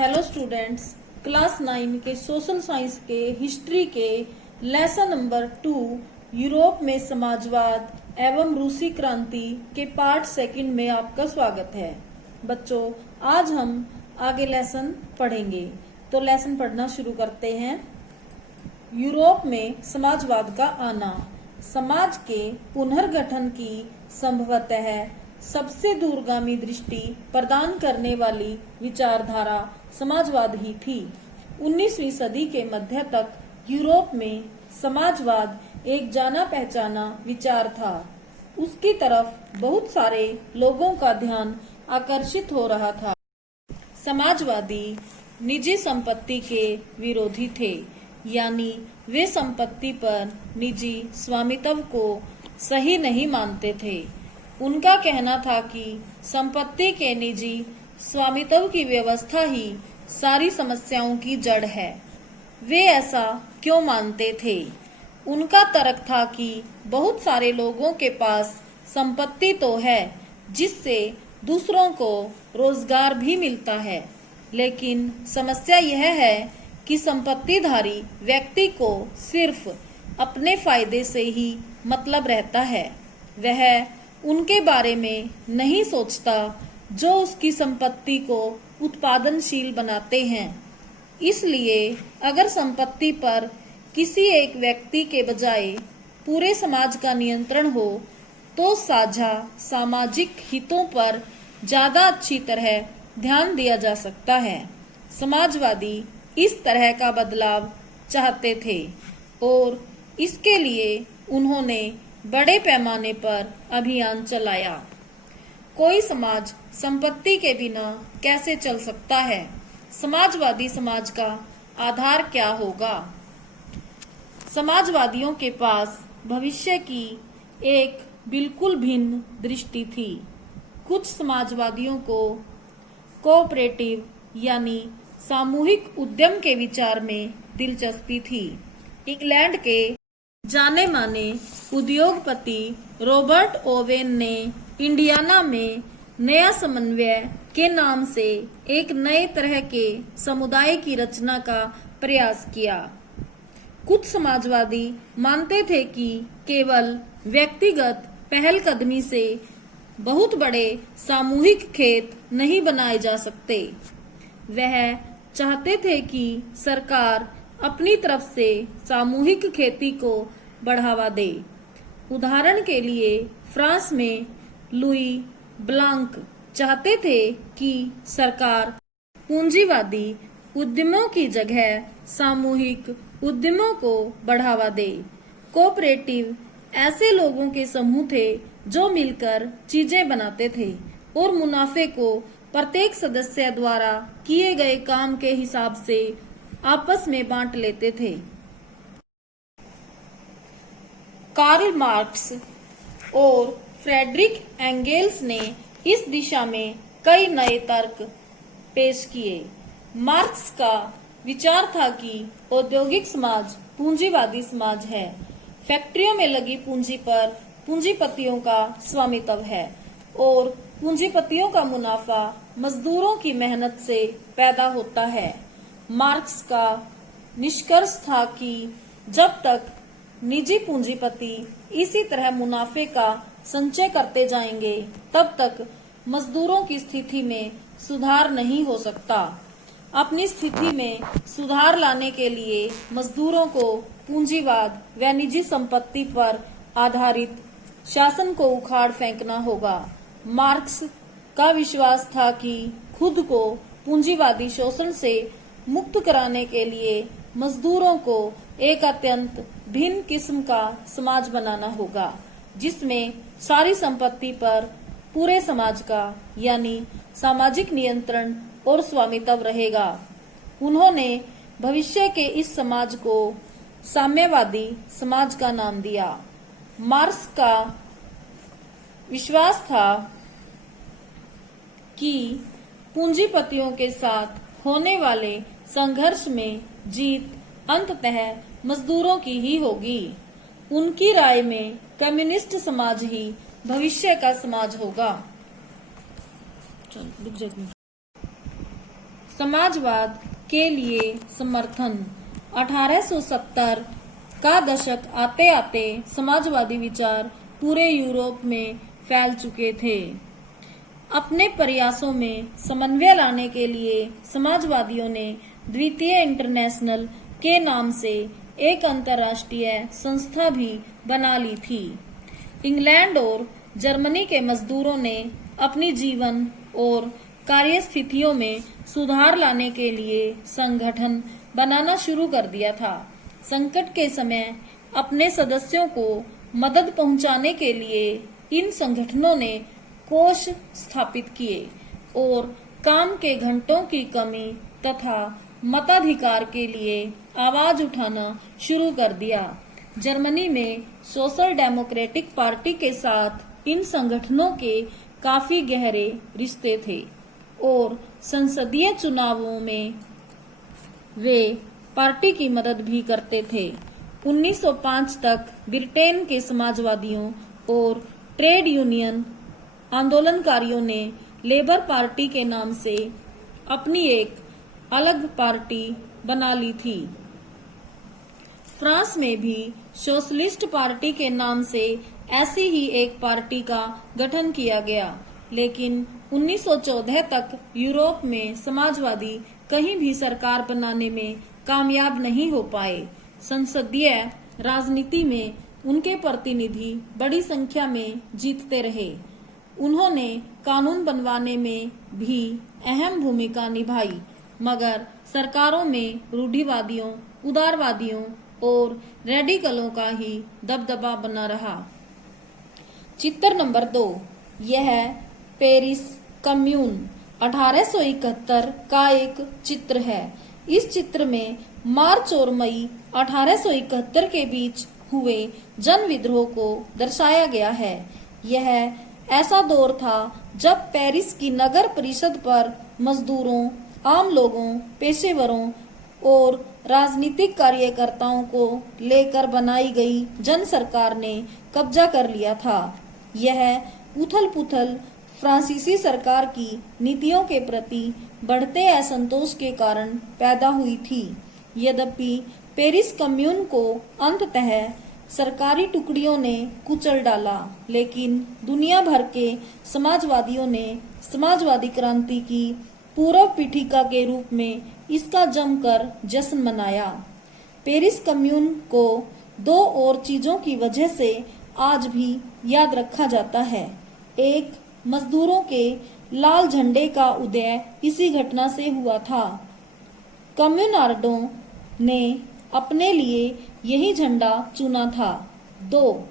Hello students, class 9 के social science के history के लेसन नंबर 2 यूरोप में समाजवाद एवं रूसी क्रांति के पार्ट सेकंड में आपका स्वागत है। बच्चों, आज हम आगे लेसन पढ़ेंगे, तो लेसन पढ़ना शुरू करते हैं। यूरोप में समाजवाद का आना। समाज के पुनर्गठन की संभवतः सबसे दूरगामी दृष्टि प्रदान करने वाली विचारधारा समाजवाद ही थी। 19वीं सदी के मध्य तक यूरोप में समाजवाद एक जाना पहचाना विचार था। उसकी तरफ बहुत सारे लोगों का ध्यान आकर्षित हो रहा था। समाजवादी निजी संपत्ति के विरोधी थे, यानी वे संपत्ति पर निजी स्वामित्व को सही नहीं मानते थे। उनका कहना था कि संपत्ति के निजी स्वामित्व की व्यवस्था ही सारी समस्याओं की जड़ है। वे ऐसा क्यों मानते थे? उनका तर्क था कि बहुत सारे लोगों के पास संपत्ति तो है, जिससे दूसरों को रोजगार भी मिलता है, लेकिन समस्या यह है कि संपत्तिधारी व्यक्ति को सिर्फ अपने फायदे से ही मतलब रहता है। वह उनके बारे में नहीं सोचता जो उसकी संपत्ति को उत्पादनशील बनाते हैं। इसलिए अगर संपत्ति पर किसी एक व्यक्ति के बजाय पूरे समाज का नियंत्रण हो, तो साझा सामाजिक हितों पर ज्यादा अच्छी तरह ध्यान दिया जा सकता है। समाजवादी इस तरह का बदलाव चाहते थे और इसके लिए उन्होंने बड़े पैमाने पर अभियान चलाया। कोई समाज संपत्ति के बिना कैसे चल सकता है? समाजवादी समाज का आधार क्या होगा? समाजवादियों के पास भविष्य की एक बिल्कुल भिन्न दृष्टि थी। कुछ समाजवादियों को कोऑपरेटिव यानी सामूहिक उद्यम के विचार में दिलचस्पी थी। इंग्लैंड के जाने माने उद्योगपति रॉबर्ट ओवेन ने इंडियाना में नया समन्वय के नाम से एक नए तरह के समुदाय की रचना का प्रयास किया। कुछ समाजवादी मानते थे कि केवल व्यक्तिगत पहलकदमी से बहुत बड़े सामूहिक खेत नहीं बनाए जा सकते। वह चाहते थे कि सरकार अपनी तरफ से सामूहिक खेती को बढ़ावा दे। उदाहरण के लिए फ्रांस में लुई ब्लांक चाहते थे कि सरकार पूंजीवादी उद्यमों की जगह सामूहिक उद्यमों को बढ़ावा दे। कोऑपरेटिव ऐसे लोगों के समूह थे जो मिलकर चीजें बनाते थे और मुनाफे को प्रत्येक सदस्य द्वारा किए गए काम के हिसाब से आपस में बांट लेते थे। कार्ल मार्क्स और फ्रेडरिक एंगेल्स ने इस दिशा में कई नए तर्क पेश किए। मार्क्स का विचार था कि औद्योगिक समाज पूंजीवादी समाज है। फैक्ट्रियों में लगी पूंजी पर पूंजीपतियों का स्वामित्व है और पूंजीपतियों का मुनाफा मजदूरों की मेहनत से पैदा होता है। मार्क्स का निष्कर्ष था कि जब तक निजी पूंजीपति इसी तरह मुनाफे का संचय करते जाएंगे, तब तक मजदूरों की स्थिति में सुधार नहीं हो सकता। अपनी स्थिति में सुधार लाने के लिए मजदूरों को पूंजीवाद व निजी संपत्ति पर आधारित शासन को उखाड़ फेंकना होगा। मार्क्स का विश्वास था कि खुद को पूंजीवादी शोषण से मुक्त कराने के लिए मजदूरों को एक अत्यंत भिन्न किस्म का समाज बनाना होगा, जिसमें सारी संपत्ति पर पूरे समाज का यानी सामाजिक नियंत्रण और स्वामित्व रहेगा। उन्होंने भविष्य के इस समाज को साम्यवादी समाज का नाम दिया। मार्क्स का विश्वास था कि पूंजीपतियों के साथ होने वाले संघर्ष में जीत अंततः मजदूरों की ही होगी। उनकी राय में कम्युनिस्ट समाज ही भविष्य का समाज होगा। समाजवाद के लिए समर्थन। 1870 का दशक आते आते समाजवादी विचार पूरे यूरोप में फैल चुके थे। अपने प्रयासों में समन्वय लाने के लिए समाजवादियों ने द्वितीय इंटरनेशनल के नाम से एक अंतर्राष्ट्रीय संस्था भी बना ली थी। इंग्लैंड और जर्मनी के मजदूरों ने अपनी जीवन और कार्य स्थितियों में सुधार लाने के लिए संगठन बनाना शुरू कर दिया था। संकट के समय अपने सदस्यों को मदद पहुंचाने के लिए इन संगठनों ने कोष स्थापित किए और काम के घंटों की कमी तथा मताधिकार के लिए आवाज उठाना शुरू कर दिया। जर्मनी में सोशल डेमोक्रेटिक पार्टी के साथ इन संगठनों के काफी गहरे रिश्ते थे और संसदीय चुनावों में वे पार्टी की मदद भी करते थे। 1905 तक ब्रिटेन के समाजवादियों और ट्रेड यूनियन आंदोलनकारियों ने लेबर पार्टी के नाम से अपनी एक अलग पार्टी बना ली थी। फ्रांस में भी सोशलिस्ट पार्टी के नाम से ऐसी ही एक पार्टी का गठन किया गया, लेकिन 1914 तक यूरोप में समाजवादी कहीं भी सरकार बनाने में कामयाब नहीं हो पाए। संसदीय राजनीति में उनके प्रतिनिधि बड़ी संख्या में जीतते रहे। उन्होंने कानून बनवाने में भी अहम भूमिका निभाई, मगर सरकारों में रूढ़िवादियों, उदारवादियों और रेडिकलों का ही दबदबा बना रहा। चित्र नंबर 2, यह पेरिस कम्यून 1871 का एक चित्र है। इस चित्र में मार्च और मई 1871 के बीच हुए जन विद्रोह को दर्शाया गया है। यह ऐसा दौर था जब पेरिस की नगर परिषद पर मजदूरों, आम लोगों, पेशेवरों और राजनीतिक कार्यकर्ताओं को लेकर बनाई गई जन सरकार ने कब्जा कर लिया था। यह उथल-पुथल फ्रांसीसी सरकार की नीतियों के प्रति बढ़ते असंतोष के कारण पैदा हुई थी। यद्यपि पेरिस कम्यून को अंततः सरकारी टुकड़ियों ने कुचल डाला, लेकिन दुनिया भर के समाजवादियों ने समाजवादी क्रांति की पूर्व पीठिका के रूप में इसका जमकर जश्न मनाया। पेरिस कम्यून को 2 और चीजों की वजह से आज भी याद रखा जाता है। एक, मजदूरों के लाल झंडे का उदय इसी घटना से हुआ था। कम्युनार्डों ने अपने लिए यही झंडा चुना था। 2,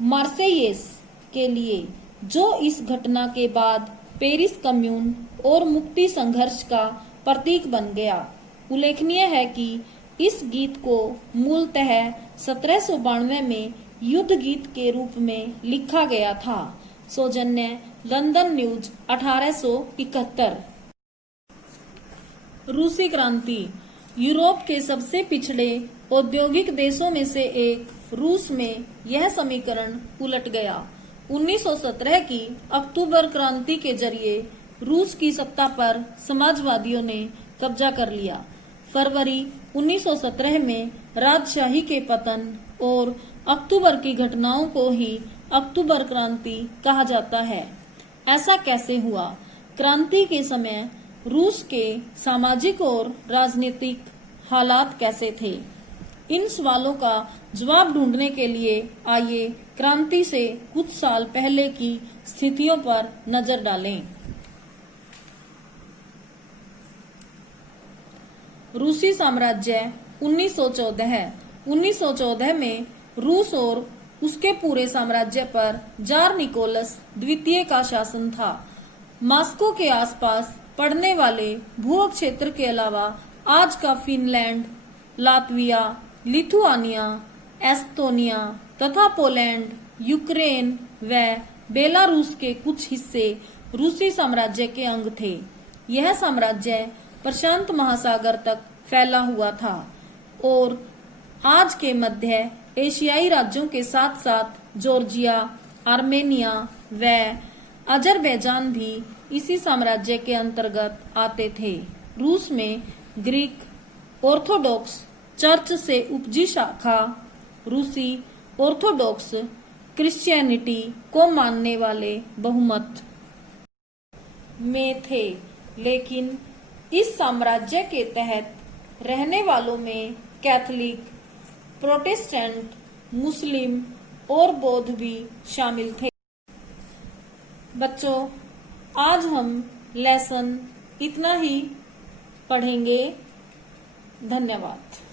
मार्सेयेस के लिए, जो इस घटना के बाद पेरिस कम्यून और मुक्ति संघर्ष का प्रतीक बन गया। उल्लेखनीय है कि इस गीत को मूलतः 1792 में युद्ध गीत के रूप में लिखा गया था। सौजन्य लंदन न्यूज 1871। रूसी क्रांति। यूरोप के सबसे पिछड़े औद्योगिक देशों में से एक रूस में यह समीकरण उलट गया। 1917 की अक्टूबर क्रांति के जरिए रूस की सत्ता पर समाजवादियों ने कब्जा कर लिया। फरवरी 1917 में राजशाही के पतन और अक्टूबर की घटनाओं को ही अक्टूबर क्रांति कहा जाता है। ऐसा कैसे हुआ? क्रांति के समय रूस के सामाजिक और राजनीतिक हालात कैसे थे? इन सवालों का जवाब ढूंढने के लिए आइए क्रांति से कुछ साल पहले की स्थितियों पर नजर डालें। रूसी साम्राज्य 1914 में रूस और उसके पूरे साम्राज्य पर जार निकोलस द्वितीय का शासन था। मॉस्को के आसपास पड़ने वाले भू क्षेत्र के अलावा आज का फिनलैंड, लातविया, लिथुआनिया, एस्तोनिया तथा पोलैंड, यूक्रेन व बेलारूस के कुछ हिस्से रूसी साम्राज्य के अंग थे। यह साम्राज्य प्रशांत महासागर तक फैला हुआ था और आज के मध्य एशियाई राज्यों के साथ साथ जॉर्जिया, आर्मेनिया व अजरबैजान भी इसी साम्राज्य के अंतर्गत आते थे। रूस में ग्रीक ऑर्थोडॉक्स चर्च से उपजी शाखा रूसी ऑर्थोडॉक्स क्रिश्चियनिटी को मानने वाले बहुमत में थे, लेकिन इस साम्राज्य के तहत रहने वालों में कैथोलिक, प्रोटेस्टेंट, मुस्लिम और बौद्ध भी शामिल थे। बच्चों, आज हम लेसन इतना ही पढ़ेंगे। धन्यवाद।